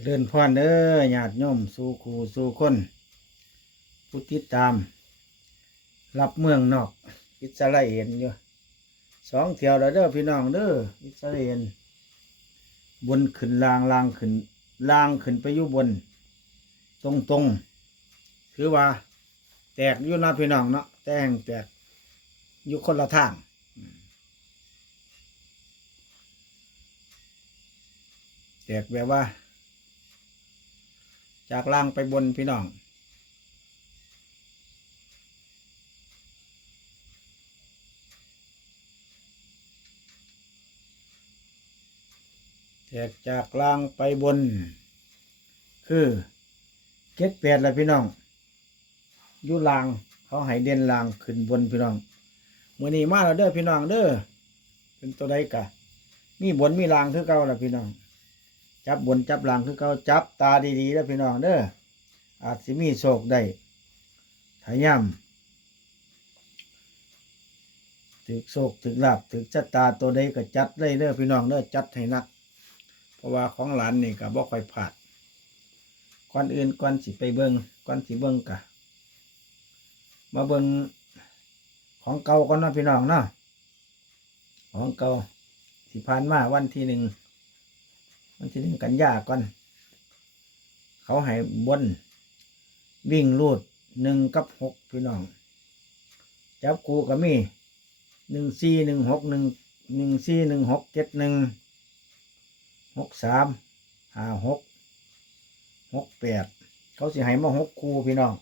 เจริญพรเด้อญาติโยมสู่ครูสู่คนผู้ติดตาม รับเมืองนอก อิสราเอลอยู่สองเที่ยวแล้วเด้อพี่น้องเด้ออิสราเอลบนขึ้นลางลางขึ้นลางขึ้นไปอยู่บน ตรงตรงๆถือว่า แตกอยู่นะพี่น้องเนาะแต่งแตกอยู่คนละทางแตกแบบว่า จากล่างไปบนพี่น้องแตกจากล่างไปบน คือเก็ดแปดแล้วพี่น้องอยู่ล่างเขาให้เด่นล่างขึ้นบนพี่น้องเมื่อนี้มาแล้วเด้อพี่น้องเด้อเป็นตัวใดกะ มีบนมีล่างคือเก่าแล้วพี่น้อง จับบนจับหลังคือเขาจับตาดีๆแล้วพี่น้องเด้ออาจสิมีโชคได้ถ้าย่ำถึกโชคถึกลาบถึกชะตาตัวใดก็จัดเลยเด้อพี่น้องเด้อจัดให้นัก เพราะว่าของหลานนี่ก็บ่ค่อยผาดก่อนอื่นก่อนสิไปเบิงก่อนสิเบิงกะมาเบิงของเก่าก่อนนาะพี่น้องเนาะของเก่าที่ผ่านมาวันที่หนึ่ง มันจะถึงกันยาก่อน เขาให้บน วิ่งรูดหนึ่งกับหกพี่น้อง จับคูก็มีหนึ่งสี่หนึ่งหกหนึ่งหนึ่งสี่หนึ่งหกเจ็ดหนึ่งหกสามห้าหกหกแปดเขาสิให้มาหกคูพี่น้อง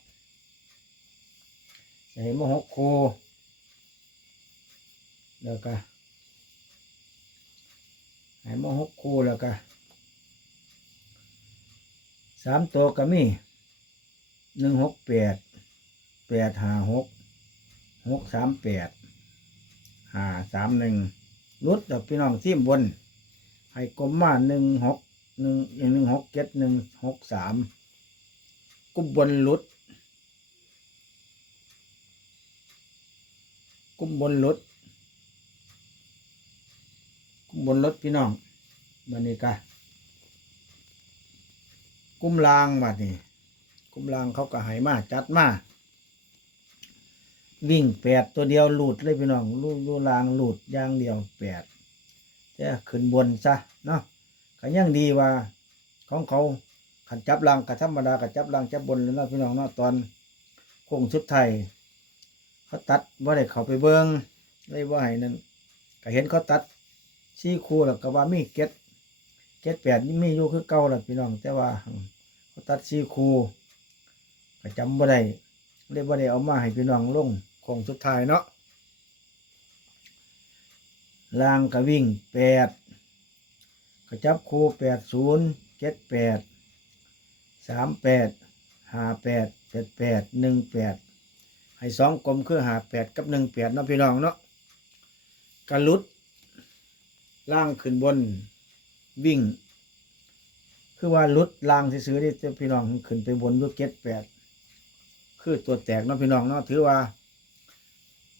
สิให้มาหกคูแล้วก็ให้มาหกคูแล้วก็ สามตัวก็มีหนึ่งหกแปดแปดห้าหกหกสามแปดห้าสามหนึ่งรุดดอกพี่น้องทีมบน ให้กลมมาหนึ่งหกหนึ่งเอียงหนึ่งหกเจ็ดหนึ่งหกสามกุบบนรุดกุบบนรุดกุบบนรุดพี่น้องบันนี้กะ กุ้มลางบัดนี่กุ้มลางเขาก็ใหายมาจัดมาวิ่งแปดตัวเดียวหลุดเลยพี่น้องลูลูลางหลุดอย่างเดียวแปดจะขึ้นบนซะเนาะก็ยังดีว่า ของเขาขันจับลางกับธรรมดากับจับลางจับบนเลยเนะพี่น้องเนาะตอนโค้งสุดไทยเขาตัดว่าได้เขาไปเบิ้งเลยว่าให้นั่นก็เห็นเขาตัดซี่คู่แล้วก็ว่ามีเก็ดเจ็ดแปดนี่มีอยู่คือเก่าแหละพี่น้อง แต่ว่าเขาตัดซีคูก็จำบ่ได้เลยบ่ได้เอามาให้พี่น้องลงคงสุดท้ายเนาะลางก็วิ่งแปดก็จับคูแปดศูนย์เจ็ดแปดสามแปดห้าแปดเจ็ดแปดหนึ่งแปดให้สองกลมคือหาแปดกับหนึ่งแปดเนาะพี่น้องเนาะกระลุดล่างขึ้นบน วิ่ง คือว่าลุดลางซื้อๆที่พี่น้องขึ้นไปบนรุดเก็ตแปดคือตัวแตกเนาะพี่น้องเนาะถือว่า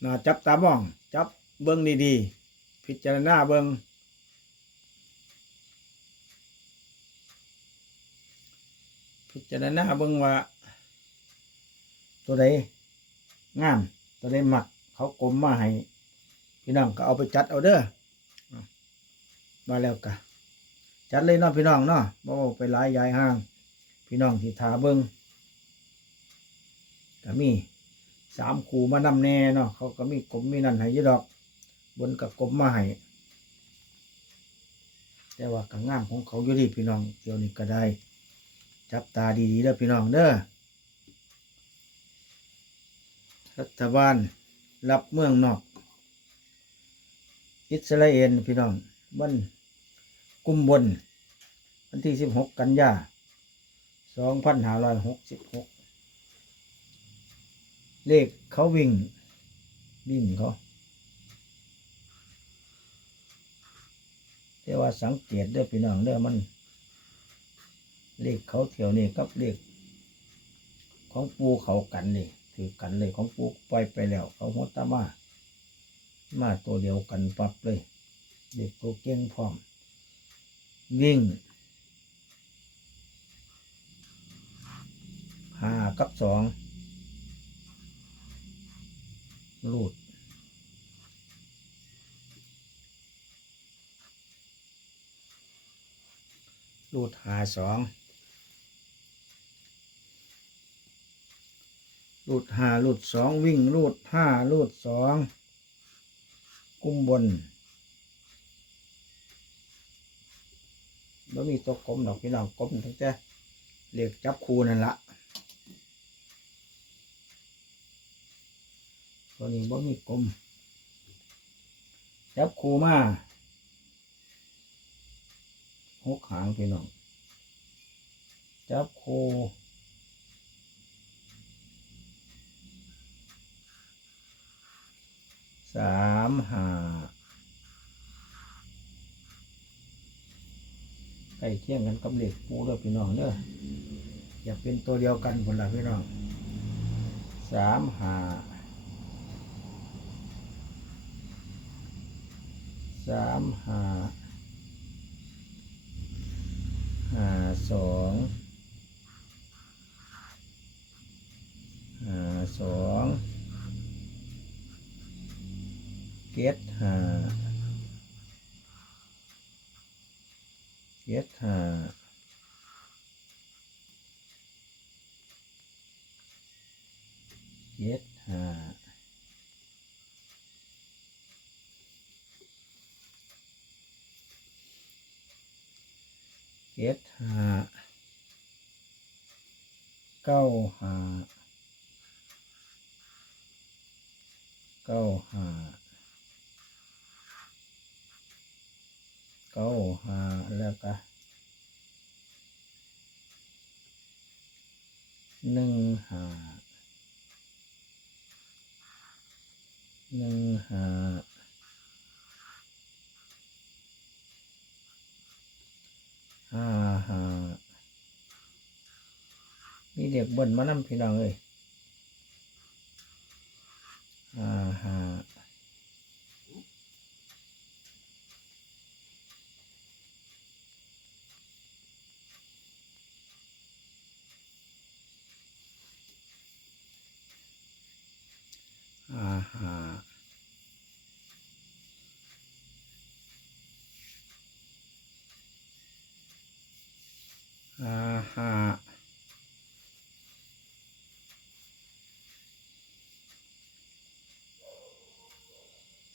น่าจับตามอง จับเบิ้งดีๆพิจารณาเบิ้งพิจารณาเบิ้งว่า ตัวใดงาม ตัวใดหมักเขากลมมาให้พี่น้องก็เอาไปจัดเอาเด้อมาแล้วกะ จัดเลยเนาะพี่น้องเนาะบ่ไปหลายยายห้าง พี่น้องที่ทาเบิงก็มีสามคูมานำแน่เนาะเขาก็มีกลมมีนั่นให้ยดอก บนกับกลมมาให้แต่ว่ากังงามของเขาอยู่ดีพี่น้องเดี๋ยวนี้ก็ได้ จับตาดีๆเด้อพี่น้องเด้อรัฐบาลรับเมืองนอก อิสราเอลพี่น้องมัน กุมบน วันที่สิบหกกันยาสองพันห้าร้อยหกสิบหกเลขเขาวิ่งวิ่งเขาแต่ว่าสังเกตเด้อพี่น้องเด้อมัน เลขเขาเที่ยวนี่กับเลขของปูเขากันเลยถือกันเลยของปูปล่อยไปแล้ว เขาหัวตามา มาตัวเดียวกันปับเลย เด็กตัวเก่งพร้อม วิ่งห้ากับสองรูดรูดหาสองรูดหารูดสองวิ่งรูดห้ารูดสองกุ้มบน ไม่มีตัวกลมดอกพี่น้องกลมตั้งแต่เรียกจับคูนั่นละตัวนี้บ่มีกลมจับคูมาหกหางพี่น้องจับคูสามหาง ใกล้เคียงกันกับเหล็กปูเด้อพี่น้องเด้ออย่าเป็นตัวเดียวกันคนละพี่น้องสามหาสามหาหาสองหาสองเกตหา เกตหาเกตหาเกตหาเก้าหาเก้าหา เก้าหาแล้วก็หนึ่งหาหนึ่งหาห้าหามีเด็กบ่นมานำพี่น้องเลยห้าหา ห้าหาห้าหา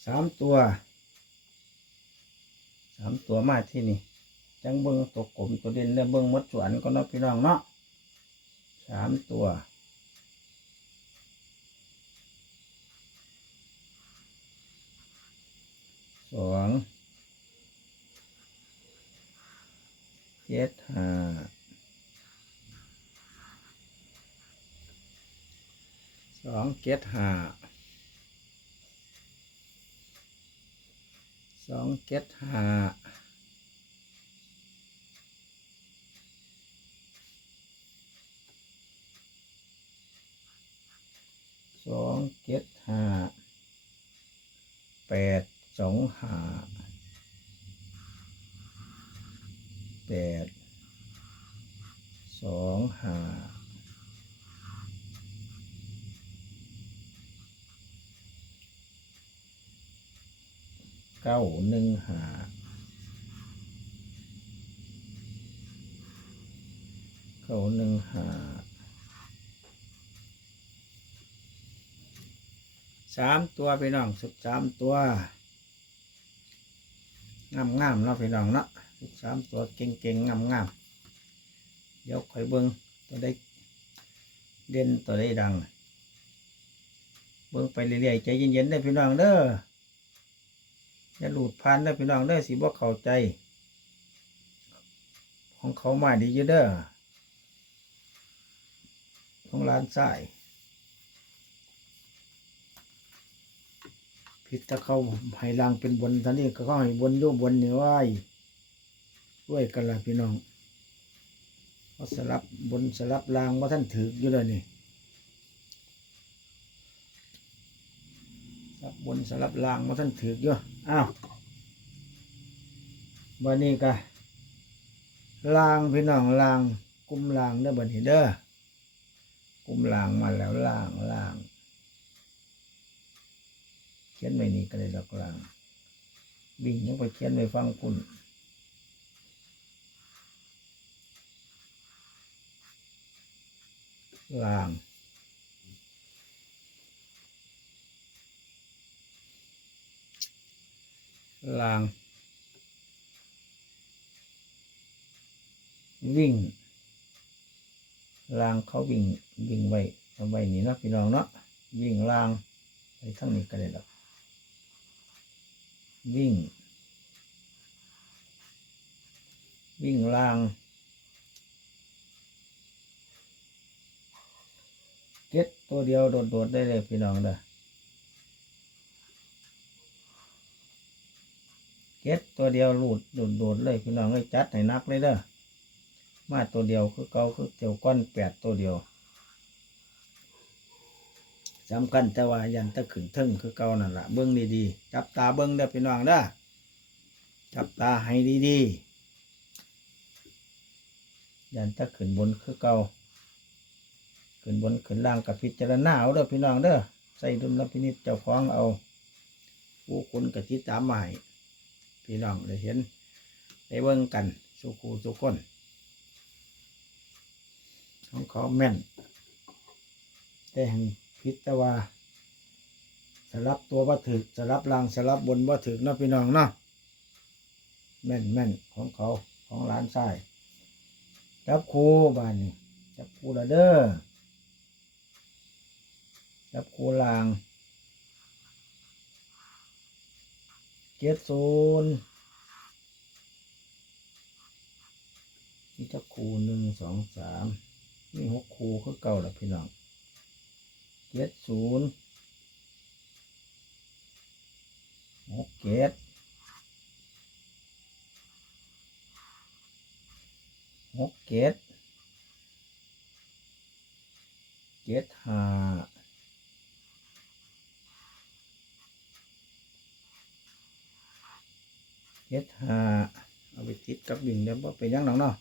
สามตัวสามตัวมาที่นี่จังเบิ้งตัวกลมตัวเด่นแล้วเบิ้งหมดสวนก็เนาะพี่น้องเนาะสามตัว สองเจ็ดห้าสองเจ็ดห้าสองเจ็ดห้าสองเจ็ดห้าแปด สองห้าแปดสองห้าเก้าหนึ่งห้าเก้าหนึ่งห้าสามตัวพี่น้องสิบสามตัว งามงามเนาะพี่น้องเนาะสิบสามตัวเก่งเก่งงามงามเดี๋ยวคอยเบิ้งตัวได้เด่นตัวได้ดัง เบิ้งไปเรื่อยๆใจเย็นๆได้พี่น้องเด้ออย่าหลุดพันได้พี่น้องเด้อสิบ่เข้าใจ ของเขามาดีอยู่เด้อของร้านสาย พิษถ้าเขาให้ล่างเป็นบนท่านี้ก็เขาให้บนอยู่บนเนี่ไว้ช่วยกันละพี่น้องเขาสลับบนสลับล่างว่าท่านถืออยู่เลยนี่สลับบนสลับล่างว่าท่านถืออยู่อ้าววันนี้ก็ล่างพี่น้องล่าง กุมล่างเด้อบัดนี้เด้อกุมล่างมาแล้วล่างล่าง ขียนไว้นี่ก็ได้ดอกล่างวิ่งยังไปเขียนไว้ฟังคุณลางลาง วิ่งลางเขาวิ่งวิ่งไว้เอาไว้นี่เนะพี่น้องเนาะวิ่งลางไปทั้งนี้ก็ได้ดอก วิ่ง วิ่งล่างเก็ตตัวเดียวโดดๆได้เลยพี่น้องเด้อเก็ตตัวเดียวหลุดโดดๆเลยพี่น้องเลยจัดให้นักเลยเด้อมาตัวเดียวคือเกาคือเตียวก้อนแปดตัวเดียว สำคัญแต่ว่ายันตะขึงทึ่งคือเก่านั่นละเบิ้งดีๆ จับตาเบิ้งเด้อพี่น้องเด้อจับตาให้ดีๆ ยันตะขึงบนคือเก่าขึ้นบนขึ้นล่างกับพิจารณาเอาเด้อพี่น้องเด้อใส่ดุลพินิจเจ้าของเอา ผู้คุณกับที่ตามให้พี่น้องได้เห็นได้เบิ่งกันสุขูสุคนของเขาแม่นแต่แห่ง พิจว่าสลับตัวว่าถึกสลับล่างสลับบนว่าถึกนาะพี่น้องเนาะแม่นแม่นของเขาของร้านทรายจับครูบ้านนี้จับครูละเด้อจับคูลางเจ็ดศูนย์นี่จับคูหนึ่งสองสามนี่หกคูคือเก่าล้วพี่น้อง เจ็ดศูนย์หกเจ็ดหกเจ็ดเจ็ดห้าเจ็ดห้าเอาไปติดกับบิ่งเดี๋ยวบ่ไปนยังหนังเนาะ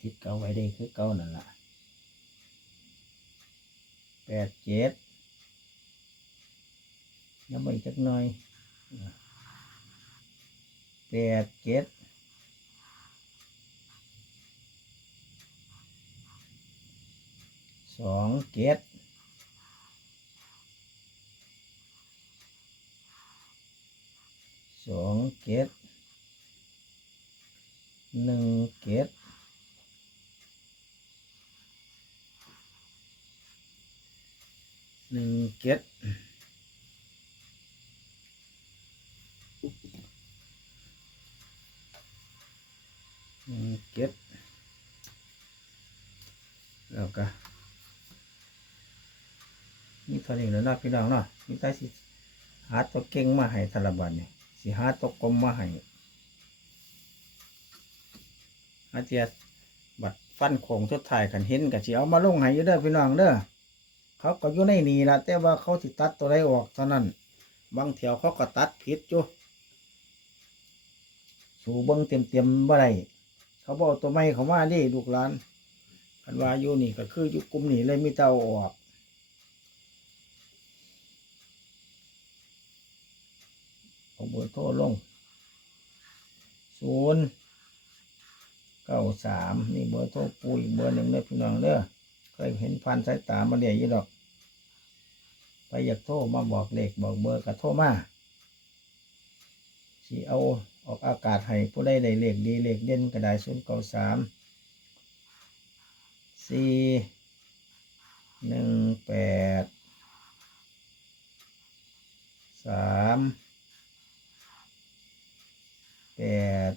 ติดเก่าไว้ได้คือเก่านั่นแหละ แปดเจ็ดยังไม่จักหน่อยแปดเจ็ดสองเจ็ดสองเกตหนึ่งเกต หนึ่งเกตหนึ่งเกตแล้วก็มีเท่านี้แล้วนาะพี่น้องเนาะมีแต่สิหาตัวเก่งมาให้ธนบัตนี่สิหาตัวกลมมาให้อาเจียบัตรฟันโขงทุดท้ายขันเห็นกับสิเอามาลงให้อยู่เด้อพี่น้องเด้อ เขาก็อยู่ในนี่ละแต่ว่าเขาสิตัดตัวใดออกเท่านั้น บางเถียวเขาก็ตัดผิดอยู่สู่เบิ้งเต็มเต็มบ่ได้เขาบอกตัวไม่เขามาดิลูกหลานคันวาอยู่นี่ก็คืออยู่กลุ่มนี่เลยมีเตาออกเอาเบอร์โทรลงศูนย์เก้าสามนี่เบอร์โทรปูอีกเบอร์หนึ่งเด้อพี่น้องเด้อ เคยเห็นพันสายตามาเดียวยี่ดอกไปอยากโทรมาบอกเลขบอกเบอร์ก็โทรมาสิเอาออกอากาศให้ผู้ได้เลขดีเลขเด่นก็ได้ศูนย์เก้าสามสี่หนึ่งแปดสามแปด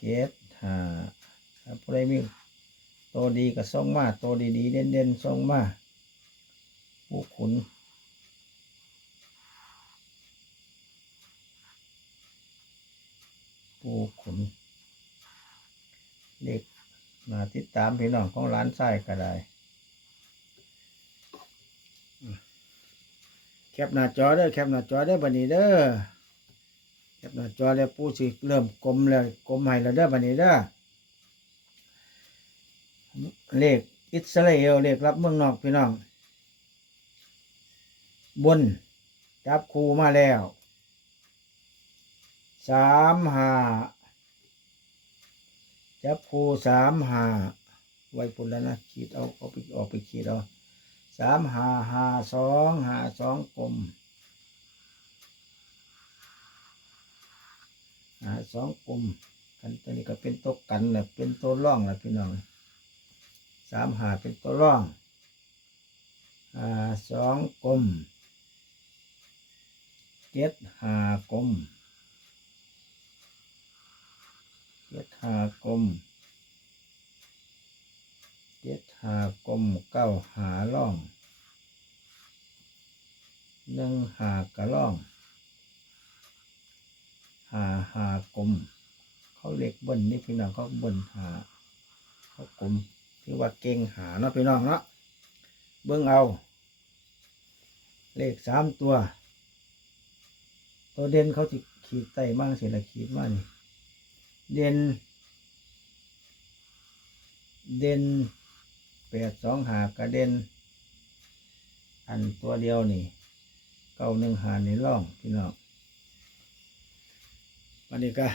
เจ็ดห้า ผู้ใดมีตัวดีก็ส่งมาตัวดีๆเด่นๆส่งมาผู้ขุนผู้ขุนเด็กมาติดตามพี่น้องของร้านไส้ก็ได้แคปหน้าจอเด้อแคปหน้าจอเด้อบัดนี้เด้อแคปหน้าจอแล้วปูสิเริ่มกลมแล้วกลมให้แล้วเด้อบัดนี้เด้อ เลขอิสราเอลเลขรับเมืองนอกพี่น้อง บน จับคูมาแล้วสามหาจับคูสามหาไว้ปุ่นแล้วนะขีดเอาเอาไปออกไปขีดเอาสามหาหาสองหาสองกลมหาสองกลมกันตัวนี้ก็เป็นตัวกันแหละเป็นตัวร่องแหละพี่น้อง สามหาเป็นตัวร่องหาสองกลมเจ็ดหากลมเจ็ดหากลมเจ็ดหากลมเก้าหาล่องหนึ่งหากระล่องหาหากลมเขาเล็กบนนี่พี่น้องเขาบนหาเขากลม ถือว่าเก่งหาเนาะพี่น้องเนาะเบิ่งเอา เลขสามตัว ตัวเด่นเขาจะขีดไต่บ้างเสียละขีดมานี่เด่น เด่นแปดสองหากระเด่นอันตัวเดียวนี่เก้าหนึ่งหาในร่องพี่น้องวันนี้ก็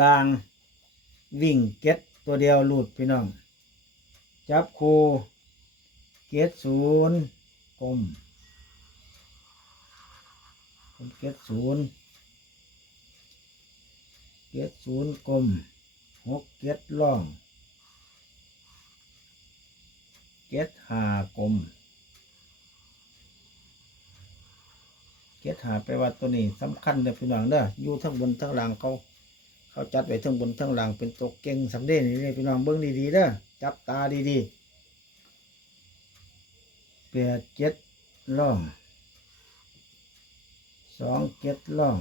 ลางวิ่งเก็ต ตัวเดียวหลุดพี่น้อง จับคูเก็ตศูนย์กลมเก็ดศูนย์เก็ดศูนย์กลมหกเก็ดล่องเก็ดหากลมเก็ดหาไปว่าตัวนี้สำคัญเลยพี่น้องเด้ออยู่ทั้งบนทั้งล่างเขา เขาจัดไว้ทั้งบนทั้งล่างเป็นตัวเก่งสำเร็จนี่เลยพี่น้องเบิ้งดีๆเด้อจับตาดีๆแปดเก็ดล่องสองเก็ดล่อง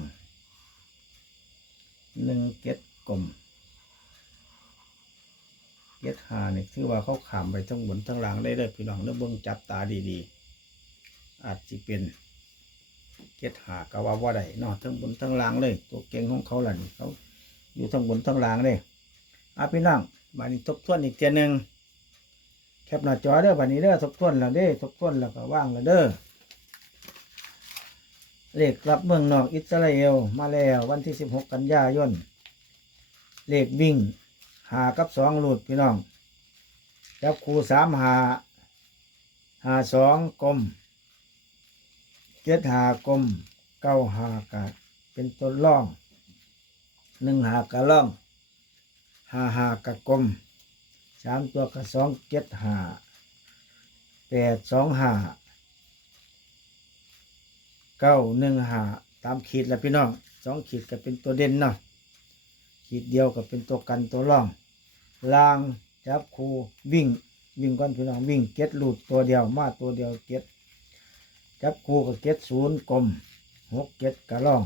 หนึ่งเก็ดกลมเก็ดหาเนี่ยถือว่าเขาขามไปทั้งบนทั้งล่างได้เลยพี่น้องแล้วเบิ่งจับตาดีๆ อาจจะเป็นเก็ดหากะว่าว่าได้นาะทั้งบนทั้งล่างเลย ตัวเก่งของเขาล่ะนี่เขา อยู่ทั้งบนทั้งล่างเลยอาพี่น้องมานี่ทบทวนอีกเทียหนึ่งแคปหน้าจอเด้อบัดนี้เด้อทบทวนแล้วเด้อทบทวนแล้วก็ว่างแล้วเด้อเลขกลับเมืองนอกอิสราเอลมาแล้ววันที่ 16 กันยายนเลขวิ่งหากับสองหลุดพี่น้องจับคูสามหาหาสองกลมเจ็ดหากลมเก้าหากะเป็นตัวล่อง หนึ่งหากระล่องหาหากระกลมสามตัวกระสองเจ็ดหาแปดสองหาเก้าหนึ่งหาตามขีดแล้วพี่น้องสองขีดก็เป็นตัวเด่นเนาะขีดเดียวก็เป็นตัวกันตัวร่องลางจับคูวิ่งวิ่งก่อนพี่น้องวิ่งเก็ดหลุดตัวเดียวมาตัวเดียวเก็ดจับคูกับเก็ดศูนย์กลมหกเก็ดกระร่อง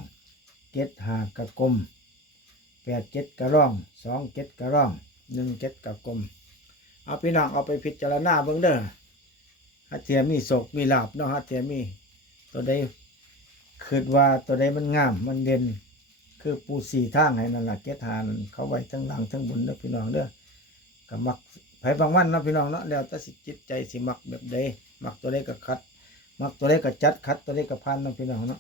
เก็ดหากระกลม แปดเก็ดกระร่องสองเก็ดกระร่องหนึ่งเก็ดกระกลมเอาพี่น้องเอาไปพิจารณาเบิ่งเด้อฮัทเทียมีโศกมีลาบเนาะฮัทเทียมี ตัวใดคิดว่าตัวใดมันงาม มันเด่นคือปูสี่ทางให้นั่นแหละเกทานเขาไว้ทั้งหลังทั้งบนเด้อพี่น้องเด้อก็มักไผบางวันเนาะพี่น้องเนาะแล้วแต่สิจิตใจสิมักแบบใดมักตัวใดก็คัด มักตัวใดก็จัดคัดตัวใดก็พันเนาะพี่น้องเนาะ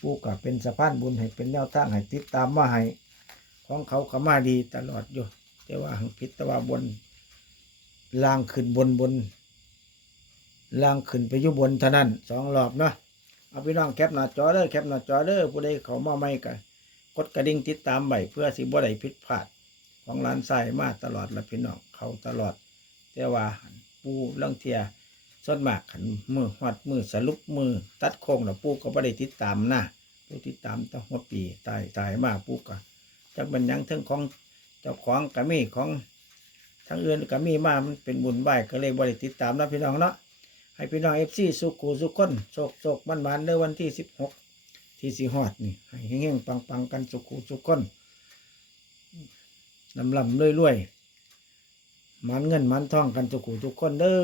ปูก็เป็นสะพานบุญให้เป็นแนวทางให้ติดตามมาให้ ของเขาก็มาดีตลอดอยู่ แต่ว่าหังพิษแต่ว่าบนล่างขึ้นบนบนล่างขึ้นไปอยู่บนเท่านั้นสองรอบเนาะเอาพี่น้องแคปหน้าจอเด้อแคปหน้าจอเด้อผู้ใดเขามาใหม่ก็กดกระดิ่งติดตามไว้เพื่อสิบ่ได้ผิดพลาดของร้านทรายมาตลอดละพี่น้องเขาตลอด แต่ว่าปูเรื่องเทียส่วนมากขันมือหอดมือสรุปมือ ตัดโค้งแล้วปูก็บ่ได้ติดตามนะปูติดตามตั้งหัวปีตายตายมาปูก็ จักเป็นยังทั้งของเจ้าของกะมีของทั้งอื่นกะมีมามันเป็นบุญใบายก็เลยบ่ได้ติดตามนะพี่น้องเนาะให้พี่น้องเอฟซีสุขูสุขคนโศกโศกมันมันๆในวันที่สิบหกที่สีหอดนี่ให้เฮงๆปังๆกันสุขูสุขคนลำลำเรวยรวยๆมันเงินมันทองกันสุขูทุกคนเด้อ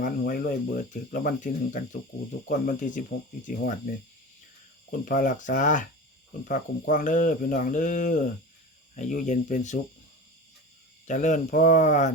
มันหวยรวยเบิดถึกแล้ววันที่หนึ่งกันสุขูทุกคนวันที่สิบหกที่สีหอดนี่คุณพารักษา คุณพาคุ้มครองเด้อพี่น้องเด้อ อายุเย็นเป็นสุขจเจริญพร